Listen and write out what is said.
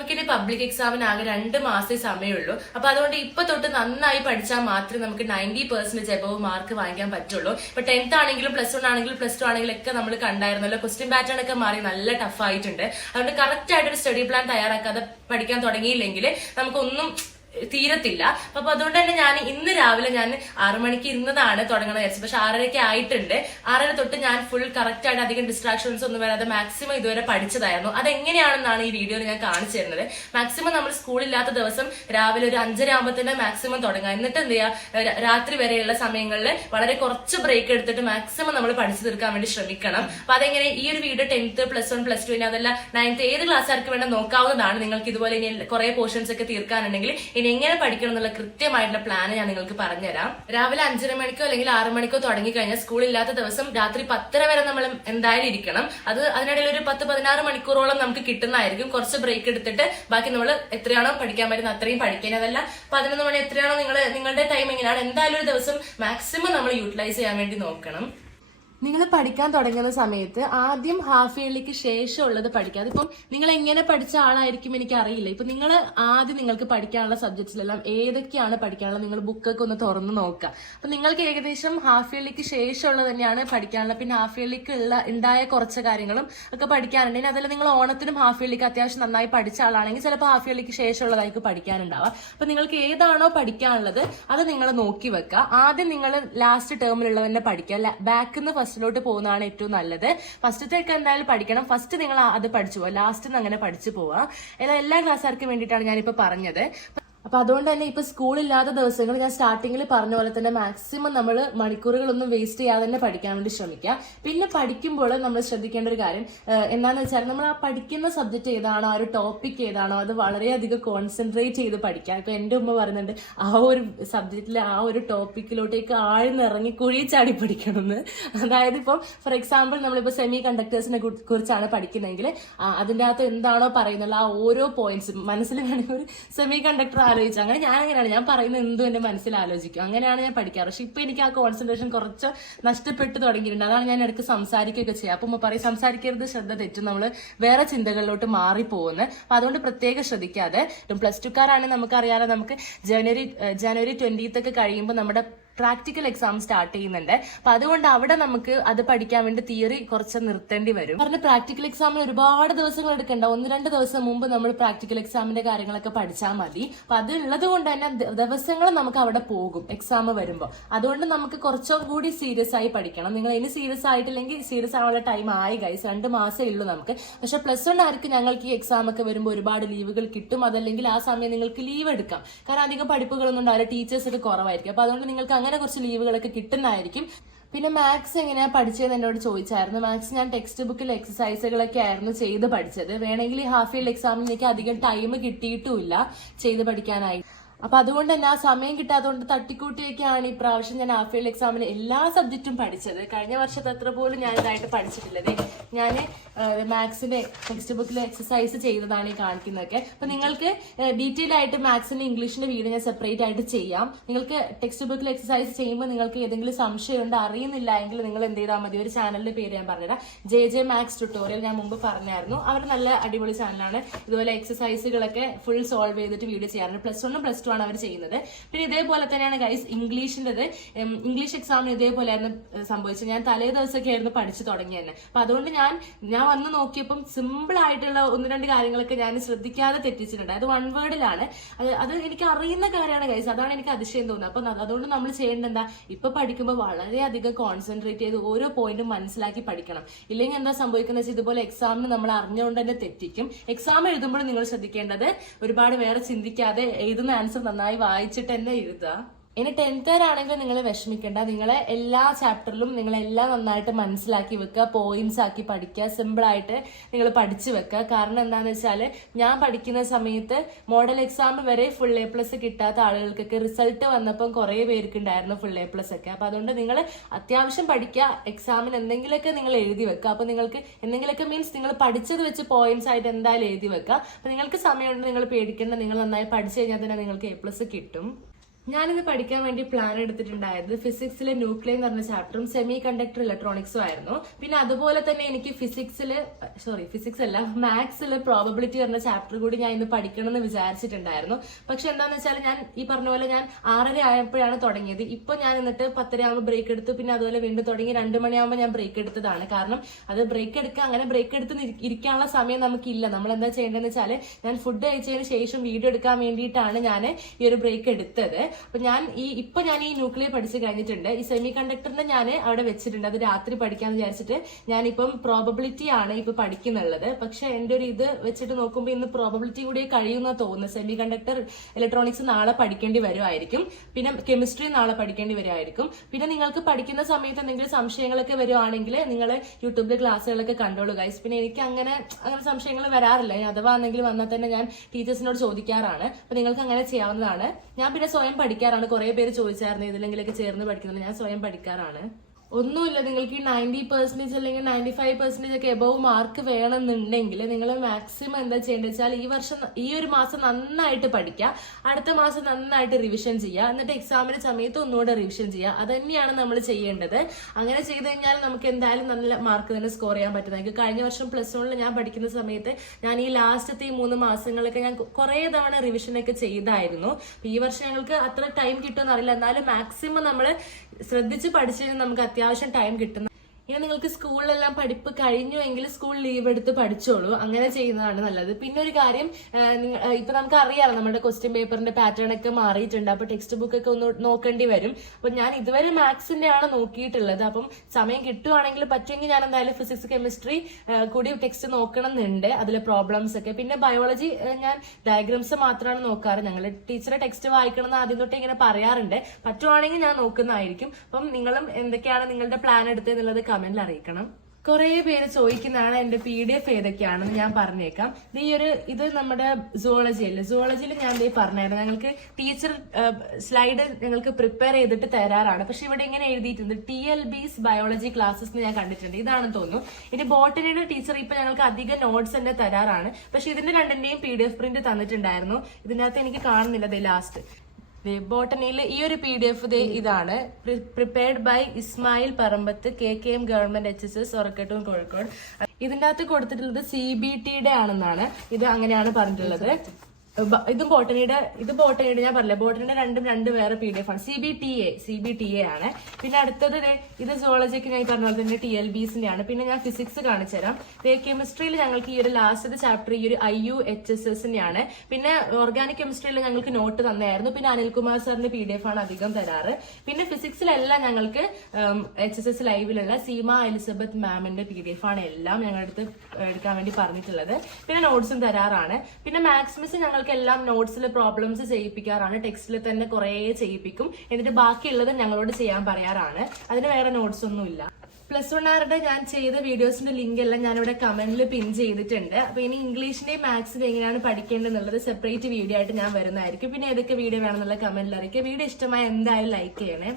നമുക്കിനി പബ്ലിക് എക്സാമിന് ആകെ 2 മാസേ സമയമുള്ളൂ. അപ്പൊ അതുകൊണ്ട് ഇപ്പൊ തൊട്ട് നന്നായി പഠിച്ചാൽ മാത്രമേ നമുക്ക് 90% എബവ് മാർക്ക് വാങ്ങിക്കാൻ പറ്റുള്ളൂ. ഇപ്പൊ 10th ആണെങ്കിലും +1 ആണെങ്കിലും +2 ആണെങ്കിലും ഒക്കെ നമ്മൾ കണ്ടായിരുന്നല്ലോ, ക്വസ്റ്റ്യൻ പാറ്റേൺ ഒക്കെ മാറി നല്ല ടഫ് ആയിട്ടുണ്ട്. അതുകൊണ്ട് കറക്റ്റ് ആയിട്ട് ഒരു സ്റ്റഡി പ്ലാൻ തയ്യാറാക്കാതെ പഠിക്കാൻ തുടങ്ങിയില്ലെങ്കിൽ നമുക്കൊന്നും തീരത്തില്ല. അപ്പൊ അതുകൊണ്ട് തന്നെ ഞാൻ ഇന്ന് രാവിലെ 6 മണിക്ക് ഇരുന്നതാണ് തുടങ്ങണം വിചാരിച്ചത്. പക്ഷെ 6:30 ആയിട്ടുണ്ട്. 6:30 തൊട്ട് ഞാൻ ഫുൾ കറക്റ്റ് ആയിട്ട് അധികം ഡിസ്ട്രാക്ഷൻസ് ഒന്നും വരാതെ മാക്സിമം ഇതുവരെ പഠിച്ചതായിരുന്നു. അതെങ്ങനെയാണെന്നാണ് ഈ വീഡിയോയിൽ ഞാൻ കാണിച്ചു തരുന്നത്. മാക്സിമം നമ്മൾ സ്കൂളില്ലാത്ത ദിവസം രാവിലെ ഒരു 5:30 ആകുമ്പോൾ തന്നെ മാക്സിമം തുടങ്ങാം. എന്നിട്ട് എന്ത് ചെയ്യുക, രാത്രി വരെയുള്ള സമയങ്ങളിൽ വളരെ കുറച്ച് ബ്രേക്ക് എടുത്തിട്ട് മാക്സിമം നമ്മൾ പഠിച്ചു തീർക്കാൻ വേണ്ടി ശ്രമിക്കണം. അപ്പൊ അതെങ്ങനെ ഈ ഒരു വീഡിയോ 10th +1 +2 ഇനി അതല്ല 9th ഏത് ക്ലാസ്സുകാർക്ക് വേണ്ട നോക്കാവുന്നതാണ്. നിങ്ങൾക്ക് ഇതുപോലെ ഇനി കുറെ പോർഷൻസ് ഒക്കെ തീർക്കാനുണ്ടെങ്കിൽ ഇനി എങ്ങനെ പഠിക്കണം എന്നുള്ള കൃത്യമായിട്ടുള്ള പ്ലാൻ ഞാൻ നിങ്ങൾക്ക് പറഞ്ഞുതരാം. രാവിലെ 5:30 മണിക്കോ അല്ലെങ്കിൽ 6 മണിക്കോ തുടങ്ങി കഴിഞ്ഞാൽ സ്കൂളില്ലാത്ത ദിവസം രാത്രി 10:30 വരെ നമ്മൾ എന്തായാലും ഇരിക്കണം. അതിനിടയിൽ ഒരു 10-16 മണിക്കൂറോളം നമുക്ക് കിട്ടുന്നതായിരിക്കും. കുറച്ച് ബ്രേക്ക് എടുത്തിട്ട് ബാക്കി നമ്മൾ എത്രയാണോ പഠിക്കാൻ പറ്റുന്നത് അത്രയും പഠിക്കാൻ. അതല്ല 11 മണി എത്രയാണോ നിങ്ങളുടെ ടൈം എങ്ങനെയാണ്, എന്തായാലും ഒരു ദിവസം മാക്സിമം നമ്മൾ യൂട്ടിലൈസ് ചെയ്യാൻ വേണ്ടി നോക്കണം. നിങ്ങൾ പഠിക്കാൻ തുടങ്ങുന്ന സമയത്ത് ആദ്യം ഹാഫ് ഇയർലിക്ക് ശേഷമുള്ളത് പഠിക്കുക. അതിപ്പം നിങ്ങൾ എങ്ങനെ പഠിച്ച ആളായിരിക്കും എനിക്ക് അറിയില്ല. ഇപ്പൊ നിങ്ങൾ ആദ്യം നിങ്ങൾക്ക് പഠിക്കാനുള്ള സബ്ജക്ട്സിലെല്ലാം ഏതൊക്കെയാണ് പഠിക്കാനുള്ളത് നിങ്ങൾ ബുക്കൊക്കെ ഒന്ന് തുറന്ന് നോക്കുക. അപ്പൊ നിങ്ങൾക്ക് ഏകദേശം ഹാഫ് ഇയർലിക്ക് ശേഷമുള്ളത് തന്നെയാണ് പഠിക്കാനുള്ളത്. പിന്നെ ഹാഫ് ഇയർലിക്ക് ഉണ്ടായ കുറച്ച് കാര്യങ്ങളും ഒക്കെ പഠിക്കാനുണ്ട്. ഇനി അതല്ല നിങ്ങൾ ഓണത്തിനും ഹാഫ് ഇയർലിക്ക് അത്യാവശ്യം നന്നായി പഠിച്ച ആളാണെങ്കിൽ ചിലപ്പോൾ ഹാഫ് ഇയർലിക്ക് ശേഷമുള്ളതായിരിക്കും പഠിക്കാനുണ്ടാവുക. അപ്പൊ നിങ്ങൾക്ക് ഏതാണോ പഠിക്കാനുള്ളത് അത് നിങ്ങൾ നോക്കി വെക്കുക. ആദ്യം നിങ്ങൾ ലാസ്റ്റ് ടേമിലുള്ളത് തന്നെ പഠിക്കുക. ബാക്കിൽ നിന്ന് ഫസ്റ്റിലോട്ട് പോകുന്നതാണ് ഏറ്റവും നല്ലത്. ഫസ്റ്റത്തേക്ക് എന്തായാലും പഠിക്കണം. ഫസ്റ്റ് നിങ്ങൾ അത് പഠിച്ചു പോവുക, ലാസ്റ്റ് അങ്ങനെ പഠിച്ചു പോവുക. എല്ലാ ക്ലാസ്സുകാർക്കും വേണ്ടിയിട്ടാണ് ഞാനിപ്പോ പറഞ്ഞത്. അപ്പൊ അതുകൊണ്ട് തന്നെ ഇപ്പൊ സ്കൂളില്ലാത്ത ദിവസങ്ങൾ ഞാൻ സ്റ്റാർട്ടിങ്ങിൽ പറഞ്ഞ പോലെ തന്നെ മാക്സിമം നമ്മൾ മണിക്കൂറുകളൊന്നും വേസ്റ്റ് ചെയ്യാതെ തന്നെ പഠിക്കാൻ വേണ്ടി ശ്രമിക്കുക. പിന്നെ പഠിക്കുമ്പോൾ നമ്മൾ ശ്രദ്ധിക്കേണ്ട ഒരു കാര്യം എന്താണെന്ന് വെച്ചാൽ നമ്മൾ ആ പഠിക്കുന്ന സബ്ജക്ട് ഏതാണോ, ആ ഒരു ടോപ്പിക് ഏതാണോ അത് വളരെയധികം കോൺസെൻട്രേറ്റ് ചെയ്ത് പഠിക്കുക. ഇപ്പൊ എന്റെ ഉമ്മ പറയുന്നുണ്ട് ആ ഒരു സബ്ജക്റ്റിലെ ആ ഒരു ടോപ്പിക്കിലോട്ടേക്ക് ആഴ്ന്നിറങ്ങി കുഴി ചാടി പഠിക്കണമെന്ന്. അതായത് ഇപ്പം ഫോർ എക്സാമ്പിൾ നമ്മളിപ്പോ സെമി കണ്ടക്ടേഴ്സിനെ കുറിച്ചാണ് പഠിക്കുന്നതെങ്കിൽ അതിൻ്റെ അകത്ത് എന്താണോ പറയുന്നത് ആ ഓരോ പോയിന്റ്സും മനസ്സിൽ വേണമെങ്കിൽ ഒരു സെമി കണ്ടക്ടർ ആലോചിച്ചു. അങ്ങനെ ഞാൻ പറയുന്നത് എന്തും എന്റെ മനസ്സിൽ ആലോചിക്കും. അങ്ങനെയാണ് ഞാൻ പഠിക്കാറ്. പക്ഷെ ഇപ്പൊ എനിക്ക് ആ കോൺസെൻട്രേഷൻ കുറച്ച് നഷ്ടപ്പെട്ടു തുടങ്ങിയിട്ടുണ്ട്. അതാണ് ഞാൻ ഇടയ്ക്ക് സംസാരിക്കുകയൊക്കെ ചെയ്യുക. അപ്പൊ പറയും സംസാരിക്കരുത്, ശ്രദ്ധ തെറ്റും, നമ്മൾ വേറെ ചിന്തകളിലോട്ട് മാറിപ്പോകുന്നത്. അപ്പൊ അതുകൊണ്ട് പ്രത്യേകം ശ്രദ്ധിക്കാതെ. +2കാരാണെങ്കിൽ നമുക്കറിയാലോ, നമുക്ക് ജനുവരി 20th ഒക്കെ കഴിയുമ്പോൾ നമ്മുടെ പ്രാക്ടിക്കൽ എക്സാം സ്റ്റാർട്ട് ചെയ്യുന്നുണ്ട്. അപ്പൊ അതുകൊണ്ട് അവിടെ നമുക്ക് അത് പഠിക്കാൻ വേണ്ടി തിയറി കുറച്ച് നിർത്തേണ്ടി വരും. പറഞ്ഞ പ്രാക്ടിക്കൽ എക്സാമിന് ഒരുപാട് ദിവസങ്ങൾ എടുക്കണ്ട. 1-2 ദിവസം മുമ്പ് നമ്മൾ പ്രാക്ടിക്കൽ എക്സാമിന്റെ കാര്യങ്ങളൊക്കെ പഠിച്ചാൽ മതി. അപ്പൊ അത് ഉള്ളത് കൊണ്ട് തന്നെ ദിവസങ്ങൾ നമുക്ക് അവിടെ പോകും എക്സാം വരുമ്പോൾ. അതുകൊണ്ട് നമുക്ക് കുറച്ചും കൂടി സീരിയസ് ആയി പഠിക്കണം. നിങ്ങൾ ഇനി സീരിയസ് ആയിട്ടില്ലെങ്കിൽ സീരിയസ് ആവാനുള്ള ടൈം ആയി ഗൈസ്. 2 മാസമേ ഉള്ളൂ നമുക്ക്. പക്ഷെ +1 ആർക്ക് ഞങ്ങൾക്ക് ഈ എക്സാം ഒക്കെ വരുമ്പോൾ ഒരുപാട് ലീവുകൾ കിട്ടും. അതല്ലെങ്കിൽ ആ സമയം നിങ്ങൾക്ക് ലീവ് എടുക്കാം. കാരണം അധികം പഠിപ്പുകളൊന്നും ഉണ്ടാവില്ല, ടീച്ചേഴ്സ് ഒക്കെ കുറവായിരിക്കും. അപ്പൊ അതുകൊണ്ട് നിങ്ങൾക്ക് അങ്ങനെ കുറച്ച് ലീവുകളൊക്കെ കിട്ടുന്നതായിരിക്കും. പിന്നെ മാത്സ് എങ്ങനെയാ പഠിച്ചതെന്ന് എന്നോട് ചോദിച്ചായിരുന്നു. മാത്സ് ഞാൻ ടെക്സ്റ്റ് ബുക്കിൽ എക്സസൈസുകളൊക്കെ ആയിരുന്നു ചെയ്ത് പഠിച്ചത്. വേണമെങ്കിൽ ഈ ഹാഫ് ഇയർ എക്സാമിന് എനിക്ക് അധികം ടൈം കിട്ടിയിട്ടുമില്ല ചെയ്ത് പഠിക്കാനായി. അപ്പൊ അതുകൊണ്ട് തന്നെ ആ സമയം കിട്ടാത്തതുകൊണ്ട് തട്ടിക്കൂട്ടിയൊക്കെയാണ് ഈ പ്രാവശ്യം ഞാൻ ഹാഫ് ഇയർ എക്സാമിന് എല്ലാ സബ്ജക്റ്റും പഠിച്ചത്. കഴിഞ്ഞ വർഷത്തെ അത്ര പോലും ഞാൻ ഇതായിട്ട് പഠിച്ചിട്ടില്ലതേ. ഞാൻ മാത്സിന്റെ ടെക്സ്റ്റ് ബുക്കിൽ എക്സസൈസ് ചെയ്തതാണ് ഈ കാണിക്കുന്നതൊക്കെ. അപ്പൊ നിങ്ങൾക്ക് ഡീറ്റെയിൽ ആയിട്ട് മാത്സിന്റെ ഇംഗ്ലീഷിന്റെ വീഡിയോ ഞാൻ സെപ്പറേറ്റ് ആയിട്ട് ചെയ്യാം. നിങ്ങൾക്ക് ടെക്സ്റ്റ് ബുക്കിൽ എക്സസൈസ് ചെയ്യുമ്പോൾ നിങ്ങൾക്ക് ഏതെങ്കിലും സംശയമുണ്ട്, അറിയുന്നില്ല എങ്കിൽ നിങ്ങൾ എന്ത് ചെയ്താൽ മതി, ഒരു ചാനലിന്റെ പേര് ഞാൻ പറഞ്ഞുതരാം, JJ Maths ട്യൂട്ടോറിയൽ. ഞാൻ മുമ്പ് പറഞ്ഞായിരുന്നു. അവർ നല്ല അടിപൊളി ചാനലാണ്. ഇതുപോലെ എക്സസൈസുകളൊക്കെ ഫുൾ സോൾവ് ചെയ്തിട്ട് വീഡിയോ ചെയ്യാറുണ്ട്. +1 +2 ആണ് അവർ ചെയ്യുന്നത്. പിന്നെ ഇതേപോലെ തന്നെയാണ് ഗൈസ് ഇംഗ്ലീഷിൻ്റെത്. ഇംഗ്ലീഷ് എക്സാമിന് ഇതേപോലെയായിരുന്നു സംഭവിച്ചത്. ഞാൻ തലേ ദിവസമൊക്കെ ആയിരുന്നു പഠിച്ചു തുടങ്ങിയത്. അപ്പൊ അതുകൊണ്ട് ഞാൻ വന്ന് നോക്കിയപ്പം സിമ്പിൾ ആയിട്ടുള്ള 1-2 കാര്യങ്ങളൊക്കെ ഞാൻ ശ്രദ്ധിക്കാതെ തെറ്റിച്ചിട്ടുണ്ട്. അത് 1 വേർഡിലാണ്. അത് എനിക്ക് അറിയുന്ന കാര്യമാണ് ഗൈസ്. അതാണ് എനിക്ക് അതിശയം തോന്നുന്നത്. അപ്പൊ അതുകൊണ്ട് നമ്മൾ ചെയ്യേണ്ടത് എന്താ, ഇപ്പൊ പഠിക്കുമ്പോൾ വളരെയധികം കോൺസെൻട്രേറ്റ് ചെയ്ത് ഓരോ പോയിന്റും മനസ്സിലാക്കി പഠിക്കണം. ഇല്ലെങ്കിൽ എന്താ സംഭവിക്കുന്നത് വെച്ചാൽ ഇതുപോലെ എക്സാമിന് നമ്മൾ അറിഞ്ഞുകൊണ്ട് തന്നെ തെറ്റിക്കും. എക്സാം എഴുതുമ്പോൾ നിങ്ങൾ ശ്രദ്ധിക്കേണ്ടത് ഒരുപാട് വേറെ ചിന്തിക്കാതെ എഴുതുന്ന ആൻസർ നന്നായി വായിച്ചിട്ട് തന്നെ എഴുതുക. ഇനി 10th നിങ്ങൾ വിഷമിക്കേണ്ട. നിങ്ങളെ എല്ലാ ചാപ്റ്ററിലും നിങ്ങളെല്ലാം നന്നായിട്ട് മനസ്സിലാക്കി വെക്കുക, പോയിന്റ്സ് ആക്കി പഠിക്കുക, സിമ്പിൾ ആയിട്ട് നിങ്ങൾ പഠിച്ചു വെക്കുക. കാരണം എന്താണെന്ന് വെച്ചാൽ ഞാൻ പഠിക്കുന്ന സമയത്ത് മോഡൽ എക്സാം വരെ ഫുൾ A+ കിട്ടാത്ത ആളുകൾക്കൊക്കെ റിസൾട്ട് വന്നപ്പം കുറെ പേർക്ക് ഉണ്ടായിരുന്നു ഫുൾ A+ ഒക്കെ. അപ്പൊ അതുകൊണ്ട് നിങ്ങൾ അത്യാവശ്യം പഠിക്കുക, എക്സാമിന് എന്തെങ്കിലുമൊക്കെ നിങ്ങൾ എഴുതി വെക്കുക. അപ്പൊ നിങ്ങൾക്ക് എന്തെങ്കിലുമൊക്കെ മീൻസ് നിങ്ങൾ പഠിച്ചത് വെച്ച് പോയിന്റ്സ് ആയിട്ട് എന്തായാലും എഴുതി വെക്കുക. അപ്പൊ നിങ്ങൾക്ക് സമയമുണ്ട്, നിങ്ങൾ പേടിക്കേണ്ട. നിങ്ങൾ നന്നായി പഠിച്ചു കഴിഞ്ഞാൽ തന്നെ നിങ്ങൾക്ക് A+ കിട്ടും. ഞാനിത് പഠിക്കാൻ വേണ്ടി പ്ലാൻ എടുത്തിട്ടുണ്ടായത് ഫിസിക്സിലെ ന്യൂക്ലിയർ എന്ന് പറഞ്ഞ ചാപ്റ്ററും സെമി കണ്ടക്ടർ ഇലക്ട്രോണിക്സും ആയിരുന്നു. പിന്നെ അതുപോലെ തന്നെ എനിക്ക് ഫിസിക്സ് അല്ല മാത്സിലെ പ്രോബബിലിറ്റി പറഞ്ഞ ചാപ്റ്റർ കൂടി ഞാൻ ഇന്ന് പഠിക്കണം എന്ന് വിചാരിച്ചിട്ടുണ്ടായിരുന്നു. പക്ഷെ എന്താന്ന് വെച്ചാൽ ഞാൻ ഈ പറഞ്ഞ പോലെ ഞാൻ 6:30 ആയപ്പോഴാണ് തുടങ്ങിയത്. ഇപ്പൊ ഞാൻ എന്നിട്ട് 10:30 ആകുമ്പോൾ ബ്രേക്ക് എടുത്തു. പിന്നെ അതുപോലെ വീണ്ടും തുടങ്ങി 2 മണിയാകുമ്പോൾ ഞാൻ ബ്രേക്ക് എടുത്തതാണ്. കാരണം അത് ബ്രേക്ക് എടുത്ത് ഇരിക്കാനുള്ള സമയം നമുക്കില്ല. നമ്മൾ എന്താ ചെയ്യേണ്ടതെന്ന് വെച്ചാൽ ഞാൻ ഫുഡ് കഴിച്ചതിന് ശേഷം വീഡിയോ എടുക്കാൻ വേണ്ടിയിട്ടാണ് ഞാൻ ഈ ഒരു ബ്രേക്ക് എടുത്തത്. അപ്പൊ ഞാൻ ഈ ന്യൂക്ലിയർ പഠിച്ചു കഴിഞ്ഞിട്ടുണ്ട്. ഈ സെമി കണ്ടക്ടറിന്റെ ഞാൻ അവിടെ വെച്ചിട്ടുണ്ട്. അത് രാത്രി പഠിക്കാന്ന് വിചാരിച്ചിട്ട് ഞാനിപ്പം പ്രോബബിലിറ്റി ആണ് ഇപ്പൊ പഠിക്കുന്നുള്ളത്. പക്ഷെ എന്റെ ഒരു ഇത് വെച്ചിട്ട് നോക്കുമ്പോൾ ഇന്ന് പ്രോബബിലിറ്റി കൂടി കഴിയുന്ന തോന്നുന്നു. സെമി കണ്ടക്ടർ ഇലക്ട്രോണിക്സ് നാളെ പഠിക്കേണ്ടി വരുമായിരിക്കും. പിന്നെ കെമിസ്ട്രി നാളെ പഠിക്കേണ്ടി വരുമായിരിക്കും. പിന്നെ നിങ്ങൾക്ക് പഠിക്കുന്ന സമയത്ത് എന്തെങ്കിലും സംശയങ്ങളൊക്കെ വരുവാണെങ്കിൽ നിങ്ങൾ യൂട്യൂബിലെ ക്ലാസ്സുകളൊക്കെ കണ്ടോളൂ ഗൈസ്. പിന്നെ എനിക്ക് അങ്ങനെ സംശയങ്ങൾ വരാറില്ല. അഥവാ എന്തെങ്കിലും വന്നാൽ തന്നെ ഞാൻ ടീച്ചേഴ്സിനോട് ചോദിക്കാറാണ്. അപ്പൊ നിങ്ങൾക്ക് അങ്ങനെ ചെയ്യാവുന്നതാണ്. ഞാൻ പിന്നെ സ്വയം പഠിക്കാറാണ്. കുറെ പേര് ചോദിച്ചായിരുന്നു ഇതിലെങ്കിലൊക്കെ ചേർന്ന് പഠിക്കുന്നത്. ഞാൻ സ്വയം പഠിക്കാറാണ്. ഒന്നുമില്ല, നിങ്ങൾക്ക് ഈ 90% അല്ലെങ്കിൽ 95% ഒക്കെ എബവ് മാർക്ക് വേണമെന്നുണ്ടെങ്കിൽ നിങ്ങൾ മാക്സിമം എന്താ ചെയ്യേണ്ടത് വെച്ചാൽ ഈ ഒരു മാസം നന്നായിട്ട് പഠിക്കുക, അടുത്ത മാസം നന്നായിട്ട് റിവിഷൻ ചെയ്യുക, എന്നിട്ട് എക്സാമിന് സമയത്ത് ഒന്നുകൂടെ റിവിഷൻ ചെയ്യുക. അത് തന്നെയാണ് നമ്മൾ ചെയ്യേണ്ടത്. അങ്ങനെ ചെയ്ത് കഴിഞ്ഞാൽ നമുക്ക് എന്തായാലും നല്ല മാർക്ക് തന്നെ സ്കോർ ചെയ്യാൻ പറ്റുന്നത്. കഴിഞ്ഞ വർഷം +1 ഞാൻ പഠിക്കുന്ന സമയത്ത് ഞാൻ ഈ ലാസ്റ്റത്തെ ഈ 3 മാസങ്ങളൊക്കെ ഞാൻ കുറെ തവണ റിവിഷനൊക്കെ ചെയ്തായിരുന്നു. ഈ വർഷം ഞങ്ങൾക്ക് അത്ര ടൈം കിട്ടുമെന്ന് അറിയില്ല. എന്നാലും മാക്സിമം നമ്മൾ ശ്രദ്ധിച്ച് പഠിച്ചു കഴിഞ്ഞാൽ നമുക്ക് അത്യാവശ്യം ടൈം കിട്ടും. ഇനി നിങ്ങൾക്ക് സ്കൂളിലെല്ലാം പഠിപ്പ് കഴിഞ്ഞു എങ്കിൽ സ്കൂൾ ലീവ് എടുത്ത് പഠിച്ചോളൂ. അങ്ങനെ ചെയ്യുന്നതാണ് നല്ലത്. പിന്നെ ഒരു കാര്യം, ഇപ്പൊ നമുക്ക് അറിയാം നമ്മുടെ ക്വസ്റ്റ്യൻ പേപ്പറിന്റെ പാറ്റേൺ ഒക്കെ മാറിയിട്ടുണ്ട്. അപ്പൊ ടെക്സ്റ്റ് ബുക്ക് ഒക്കെ ഒന്ന് നോക്കേണ്ടി വരും. അപ്പൊ ഞാൻ ഇതുവരെ മാത്സിന്റെ ആണ് നോക്കിയിട്ടുള്ളത്. അപ്പം സമയം കിട്ടുവാണെങ്കിൽ പറ്റുമെങ്കിൽ ഞാൻ എന്തായാലും ഫിസിക്സ് കെമിസ്ട്രി കൂടി ടെക്സ്റ്റ് നോക്കണം എന്നുണ്ട്, അതിലെ പ്രോബ്ലംസ് ഒക്കെ. പിന്നെ ബയോളജി ഞാൻ ഡയഗ്രാംസ് മാത്രമാണ് നോക്കാറ്. ഞങ്ങൾ ടീച്ചറെ ടെക്സ്റ്റ് വായിക്കണം എന്ന് ആദ്യം തൊട്ടേ ഇങ്ങനെ പറയാറുണ്ട്. പറ്റുവാണെങ്കിൽ ഞാൻ നോക്കുന്നതായിരിക്കും. അപ്പം നിങ്ങളും എന്തൊക്കെയാണ് നിങ്ങളുടെ പ്ലാൻ എടുത്തതെന്നുള്ളത് കമന്റിൽ അറിയിക്കണം. കുറെ പേര് ചോദിക്കുന്നതാണ് എന്റെ PDF ഏതൊക്കെയാണെന്ന്. ഞാൻ പറഞ്ഞേക്കാം. ഇത് നമ്മുടെ സുവോളജിയിൽ ഞാൻ പറഞ്ഞായിരുന്നു. ഞങ്ങൾക്ക് ടീച്ചർ സ്ലൈഡ് ഞങ്ങൾക്ക് പ്രിപ്പയർ ചെയ്തിട്ട് തരാറാണ്. പക്ഷെ ഇവിടെ ഇങ്ങനെ എഴുതിയിട്ടുണ്ട് TLB's ബയോളജി ക്ലാസ്സസ് എന്ന് ഞാൻ കണ്ടിട്ടുണ്ട്. ഇതാണെന്ന് തോന്നുന്നു. ഇനി ബോട്ടണിയുടെ ടീച്ചർ ഇപ്പൊ ഞങ്ങൾക്ക് അധികം നോട്ട്സ് തന്നെ തരാറാണ്. പക്ഷെ ഇതിന്റെ രണ്ടിന്റെയും PDF പ്രിന്റ് തന്നിട്ടുണ്ടായിരുന്നു. ഇതിനകത്ത് എനിക്ക് കാണുന്നില്ല ലാസ്റ്റ്. ബോട്ടണിയിൽ ഈ ഒരു PDF ഇതാണ്, prepared by Ismail Parambath, KKM government HSS Orakkattoor Kozhikode. ഇതിന്റെ അകത്ത് കൊടുത്തിട്ടുള്ളത് CBTയുടെ ആണെന്നാണ്. ഇത് അങ്ങനെയാണ് പറഞ്ഞിട്ടുള്ളത്. ഇതും ബോട്ടണിയുടെ ഞാൻ പറഞ്ഞില്ല, ബോട്ടണിയുടെ രണ്ട് വേറെ PDF ആണ്. CBTA ആണ്. പിന്നെ അടുത്തത് ഇത് സുവോളജിക്ക് ഞാൻ പറഞ്ഞ പോലെ തന്നെ TLB's ആണ്. പിന്നെ ഞാൻ ഫിസിക്സ് കാണിച്ചു തരാം. കെമിസ്ട്രിയിൽ ഞങ്ങൾക്ക് ഈ ഒരു ലാസ്റ്റ് ചാപ്റ്റർ ഈ ഒരു IUHSS ആണ്. പിന്നെ ഓർഗാനിക് കെമിസ്ട്രിയിൽ ഞങ്ങൾക്ക് നോട്ട് തന്നെയായിരുന്നു. പിന്നെ അനിൽകുമാർ സാറിന്റെ PDF ആണ് അധികം തരാറ്. പിന്നെ ഫിസിക്സിലെല്ലാം ഞങ്ങൾക്ക് HSS ലൈവിലുള്ള സീമ എലിസബത്ത് മാമിന്റെ PDF ആണ് എല്ലാം ഞങ്ങളുടെ അടുത്ത് എടുക്കാൻ വേണ്ടി പറഞ്ഞിട്ടുള്ളത്. പിന്നെ നോട്ട്സും തരാറാണ്. പിന്നെ മാത്സ് ഞങ്ങൾക്ക് എല്ലാം നോട്ട്സിൽ പ്രോബ്ലംസ് ചെയ്യിപ്പിക്കാറാണ്. ടെക്സ്റ്റിൽ തന്നെ കുറെ ചെയ്യിപ്പിക്കും. എന്നിട്ട് ബാക്കിയുള്ളത് ഞങ്ങളോട് ചെയ്യാൻ പറയാറാണ്. അതിന് വേറെ നോട്ട്സ് ഒന്നും ഇല്ല. +1 ഞാൻ ചെയ്ത വീഡിയോസിന്റെ ലിങ്ക് എല്ലാം ഞാനിവിടെ കമന്റിൽ പിൻ ചെയ്തിട്ടുണ്ട്. അപ്പൊ ഇനി ഇംഗ്ലീഷിന്റെയും മാത്സിന്റെ എങ്ങനെയാണ് പഠിക്കേണ്ടതെന്നുള്ളത് സെപ്പറേറ്റ് വീഡിയോ ആയിട്ട് ഞാൻ വരുന്നതായിരിക്കും. പിന്നെ ഏതൊക്കെ വീഡിയോ വേണമെന്നുള്ള കമന്റിൽ അറിയിക്കുക. വീഡിയോ ഇഷ്ടമായ എന്തായാലും ലൈക്ക് ചെയ്യണേ.